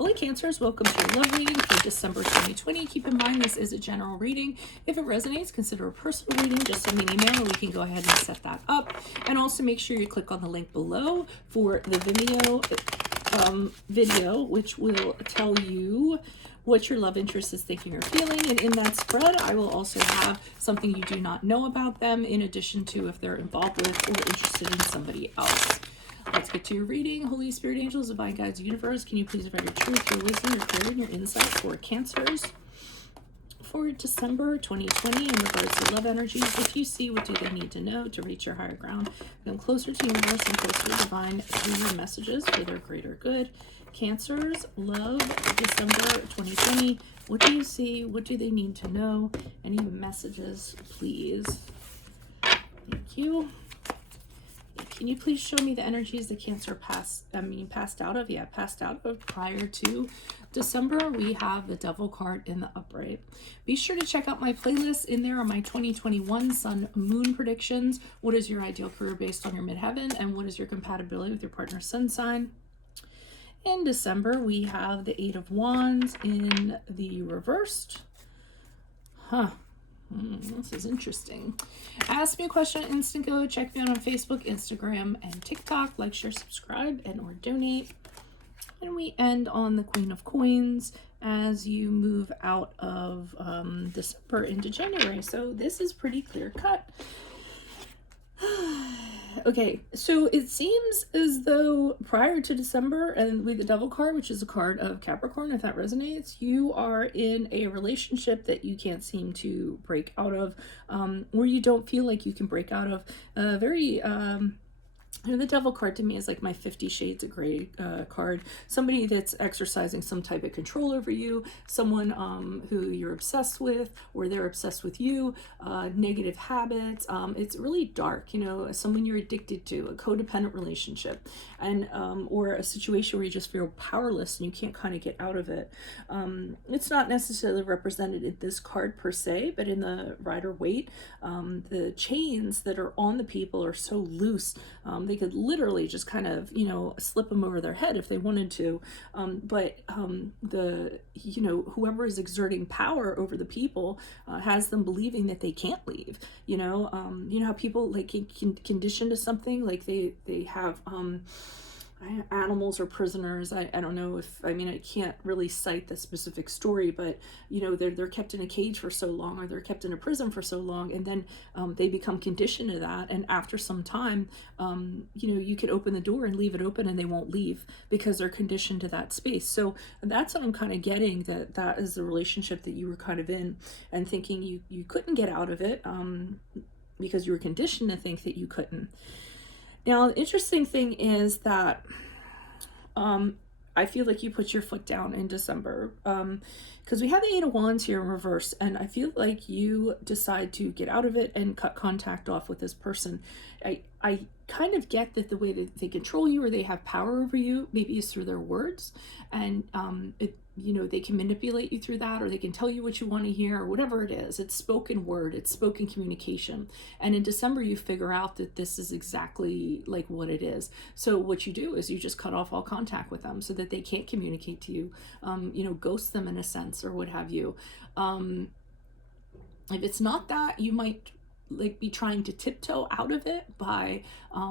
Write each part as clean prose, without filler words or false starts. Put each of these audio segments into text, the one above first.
Holy Cancers, welcome to your love reading for December 2020. Keep in mind this is a general reading. If it resonates, consider a personal reading. Just send me an email and we can go ahead and set that up. And also make sure you click on the link below for the Vimeo video, which will tell you what your love interest is thinking or feeling. And in that spread, I will also have something you do not know about them, in addition to if they're involved with or interested in somebody else. Let's get to your reading. Holy Spirit, angels, divine guides, universe, can you please provide your truth, your wisdom, your clarity, and your insight for Cancers for December 2020 in regards to love energies? What do you see? What do they need to know to reach your higher ground? Come closer to universe and closer to divine through your messages for their greater good. Cancers, love, December 2020. What do you see? What do they need to know? Any messages, please? Thank you. Can you please show me the energies that Cancer passed out of? Yeah, passed out of prior to December. We have the Devil card in the upright. Be sure to check out my playlist. In there are my 2021 Sun Moon predictions. What is your ideal career based on your midheaven? And what is your compatibility with your partner's sun sign? In December, we have the Eight of Wands in the reversed. This is interesting. Ask me a question on Instant Go. Check me out on Facebook, Instagram, and TikTok. Like, share, subscribe, and or donate. And we end on the Queen of Coins as you move out of December into January. So this is pretty clear cut. Okay, so it seems as though prior to December, and with the Devil card, which is a card of Capricorn, if that resonates, you are in a relationship that you can't seem to break out of, or you don't feel like you can break out of. The Devil card to me is like my 50 Shades of Grey card. Somebody that's exercising some type of control over you, someone who you're obsessed with, or they're obsessed with you, negative habits. It's really dark, you know, someone you're addicted to, a codependent relationship, and or a situation where you just feel powerless and you can't kind of get out of it. It's not necessarily represented in this card per se, but in the Rider-Waite, the chains that are on the people are so loose. They could literally just kind of, you know, slip them over their head if they wanted to. Whoever is exerting power over the people has them believing that they can't leave. You know how people like can condition to something, like they have animals or prisoners. I don't know if, I can't really cite the specific story, but you know, they're kept in a cage for so long, or they're kept in a prison for so long, and then they become conditioned to that, and after some time, you could open the door and leave it open and they won't leave because they're conditioned to that space. So that's what I'm kind of getting, that is the relationship that you were kind of in, and thinking you couldn't get out of it because you were conditioned to think that you couldn't. Now, the interesting thing is that I feel like you put your foot down in December, because we have the Eight of Wands here in reverse, and I feel like you decide to get out of it and cut contact off with this person. I kind of get that the way that they control you or they have power over you maybe is through their words, and they can manipulate you through that, or they can tell you what you want to hear, or whatever it is. It's spoken word, it's spoken communication. And in December, you figure out that this is exactly like what it is. So what you do is you just cut off all contact with them so that they can't communicate to you, ghost them in a sense, or what have you. If it's not that, you might be trying to tiptoe out of it by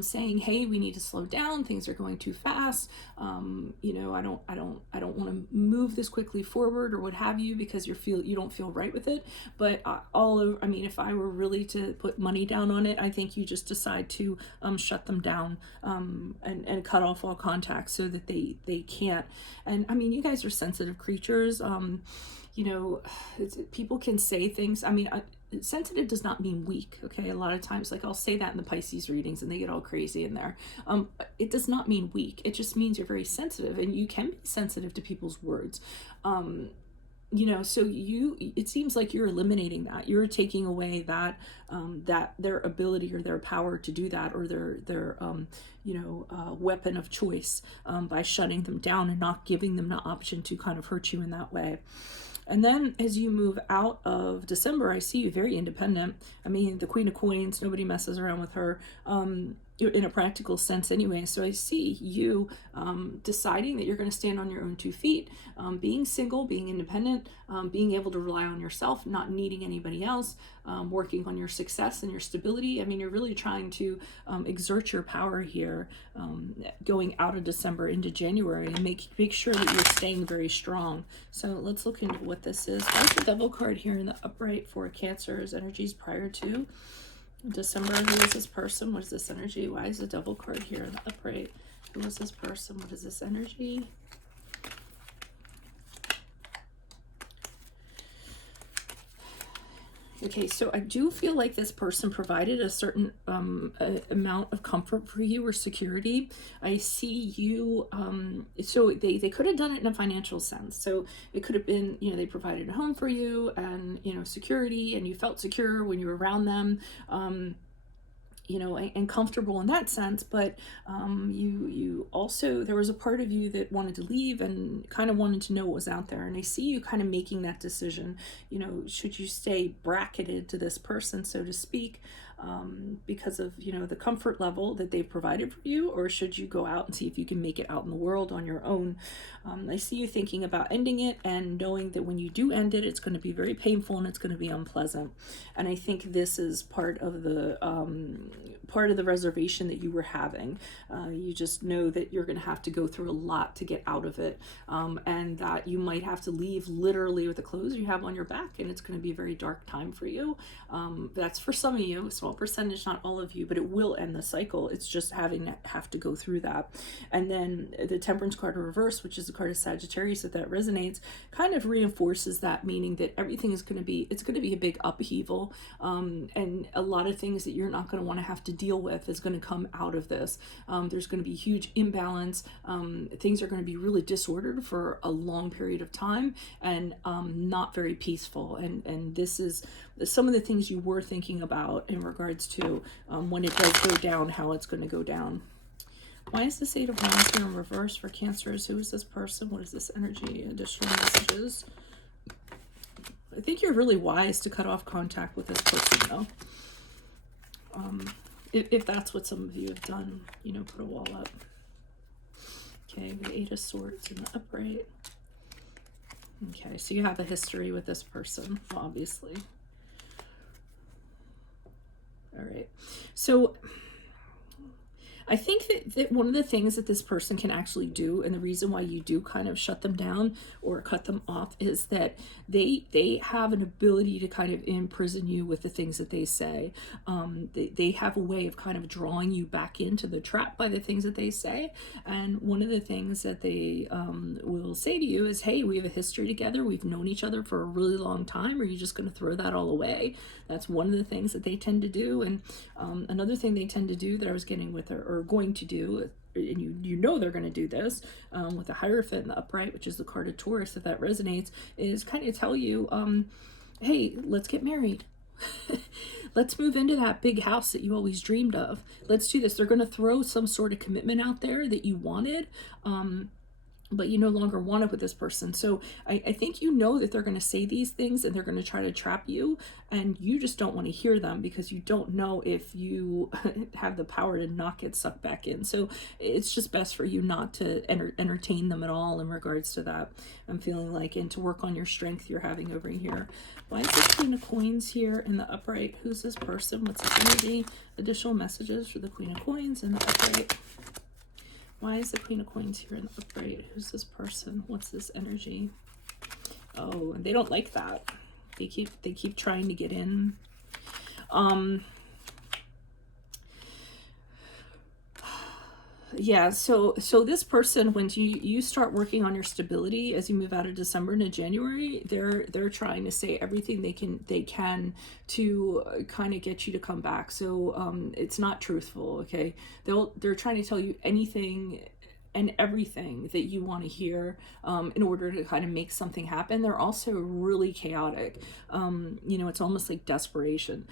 saying, hey, we need to slow down, things are going too fast, I don't want to move this quickly forward, or what have you, because you don't feel right with it. But if I were really to put money down on it, I think you just decide to shut them down, and cut off all contact so that they can't. And you guys are sensitive creatures. People can say things. Sensitive does not mean weak, okay? A lot of times, I'll say that in the Pisces readings and they get all crazy in there. It does not mean weak. It just means you're very sensitive, and you can be sensitive to people's words. So it seems like you're eliminating that. You're taking away that their ability or their power to do that, or their weapon of choice, by shutting them down and not giving them the option to kind of hurt you in that way. And then as you move out of December, I see you very independent. The Queen of Coins, nobody messes around with her. in a practical sense anyway. So I see you deciding that you're going to stand on your own 2 feet, being single, being independent, being able to rely on yourself, not needing anybody else, working on your success and your stability. I mean, you're really trying to exert your power here, going out of December into January, and make sure that you're staying very strong. So let's look into what this is. Why's the Devil card here in the upright for Cancer's energies prior to December? Who is this person? What is this energy? Why is the Devil card here in the upright? Who is this person? What is this energy? Okay, so I do feel like this person provided a certain amount of comfort for you or security. I see you, so they could have done it in a financial sense. So it could have been, you know, they provided a home for you and, you know, security, and you felt secure when you were around them. You know, and comfortable in that sense, but you also, there was a part of you that wanted to leave and kind of wanted to know what was out there. And I see you kind of making that decision, you know, should you stay bracketed to this person, so to speak, because of, you know, the comfort level that they've provided for you, or should you go out and see if you can make it out in the world on your own? I see you thinking about ending it and knowing that when you do end it, it's going to be very painful and it's going to be unpleasant. And I think this is part of the reservation that you were having. You just know that you're going to have to go through a lot to get out of it, and that you might have to leave literally with the clothes you have on your back, and it's going to be a very dark time for you. That's for some of you, a small percentage, not all of you, but it will end the cycle. It's just have to go through that. And then the Temperance card in reverse, which is the card of Sagittarius, if that resonates, kind of reinforces that, meaning that everything is going to be, it's going to be a big upheaval, and a lot of things that you're not going to want to have to deal with is going to come out of this. There's going to be huge imbalance. Things are going to be really disordered for a long period of time, and not very peaceful. And this is some of the things you were thinking about in regards to when it does go down, how it's going to go down. Why is this 8 of Wands here in reverse for Cancers? Who is this person? What is this energy? Additional messages. I think you're really wise to cut off contact with this person, though. If that's what some of you have done, you know, put a wall up. Okay, the 8 of Swords in the upright. Okay, so you have a history with this person, obviously. All right, so I think that one of the things that this person can actually do, and the reason why you do kind of shut them down or cut them off, is that they have an ability to kind of imprison you with the things that they say. They have a way of kind of drawing you back into the trap by the things that they say. And one of the things that they will say to you is, hey, we have a history together. We've known each other for a really long time. Are you just going to throw that all away? That's one of the things that they tend to do. And another thing they tend to do that I was getting with her, or going to do, and you know they're going to do this with the Hierophant in the upright, which is the card of Taurus, if that resonates, is kind of tell you, hey, let's get married. Let's move into that big house that you always dreamed of. Let's do this. They're going to throw some sort of commitment out there that you wanted, but you no longer want it with this person. So I think you know that they're going to say these things and they're going to try to trap you, and you just don't want to hear them because you don't know if you have the power to not get sucked back in. So it's just best for you not to entertain them at all in regards to that. I'm feeling like, and to work on your strength you're having over here. Why is this Queen of Coins here in the upright? Who's this person? What's this energy? Additional messages for the Queen of Coins in the upright. Why is the Queen of Coins here in the upright? Who's this person? What's this energy? Oh, and they don't like that. They keep trying to get in. Yeah, so this person, when you start working on your stability as you move out of December into January, they're trying to say everything they can to kind of get you to come back. So it's not truthful, okay? They're trying to tell you anything and everything that you want to hear in order to kind of make something happen. They're also really chaotic. You know, it's almost like desperation.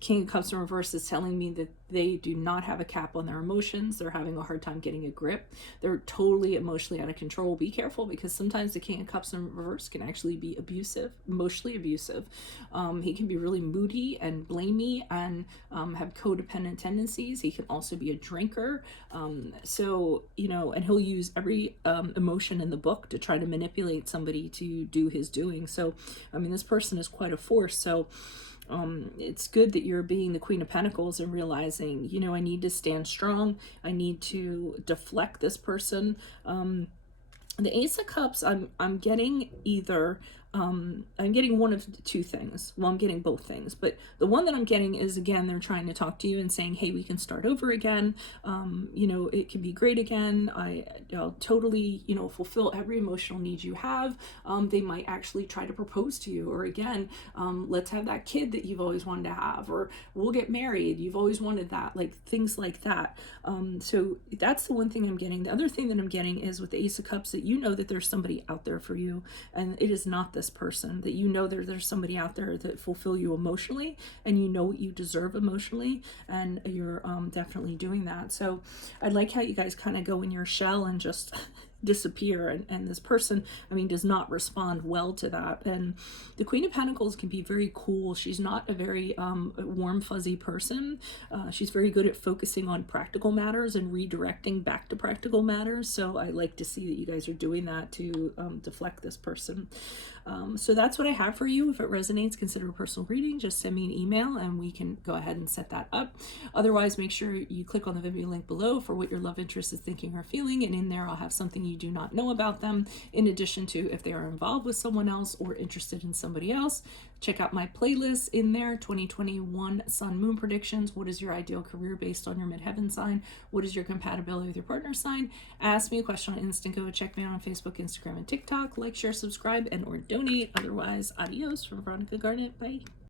King of Cups in reverse is telling me that they do not have a cap on their emotions. They're having a hard time getting a grip. They're totally emotionally out of control. Be careful, because sometimes the King of Cups in reverse can actually be abusive, emotionally abusive. He can be really moody and blamey and have codependent tendencies. He can also be a drinker. So, you know, and he'll use every emotion in the book to try to manipulate somebody to do his doing. So, I mean, this person is quite a force. So, it's good that you're being the Queen of Pentacles and realizing, you know, I need to stand strong. I need to deflect this person. The Ace of Cups, I'm getting either, I'm getting one of two things. Well, I'm getting both things, but the one that I'm getting is, again, they're trying to talk to you and saying, hey, we can start over again. You know, it can be great again. I'll totally, you know, fulfill every emotional need you have. They might actually try to propose to you, or again, let's have that kid that you've always wanted to have, or we'll get married. You've always wanted that, like things like that. So that's the one thing I'm getting. The other thing that I'm getting is with the Ace of Cups, that you know that there's somebody out there for you, and it is not this person. That you know there's somebody out there that fulfill you emotionally, and you know what you deserve emotionally, and you're definitely doing that. So I like how you guys kind of go in your shell and just disappear, and this person, I mean, does not respond well to that. And the Queen of Pentacles can be very cool. She's not a very warm fuzzy person. She's very good at focusing on practical matters and redirecting back to practical matters. So I like to see that you guys are doing that to deflect this person. So that's what I have for you. If it resonates, consider a personal reading. Just send me an email and we can go ahead and set that up. Otherwise, make sure you click on the Vimeo link below for what your love interest is thinking or feeling, and in there I'll have something you do not know about them, in addition to if they are involved with someone else or interested in somebody else. Check out my playlist in there, 2021 Sun Moon Predictions. What is your ideal career based on your midheaven sign? What is your compatibility with your partner sign? Ask me a question on Instant Go. Check me out on Facebook, Instagram, and TikTok. Like, share, subscribe, and or donate. Otherwise, adios from Veronica Garnet. Bye.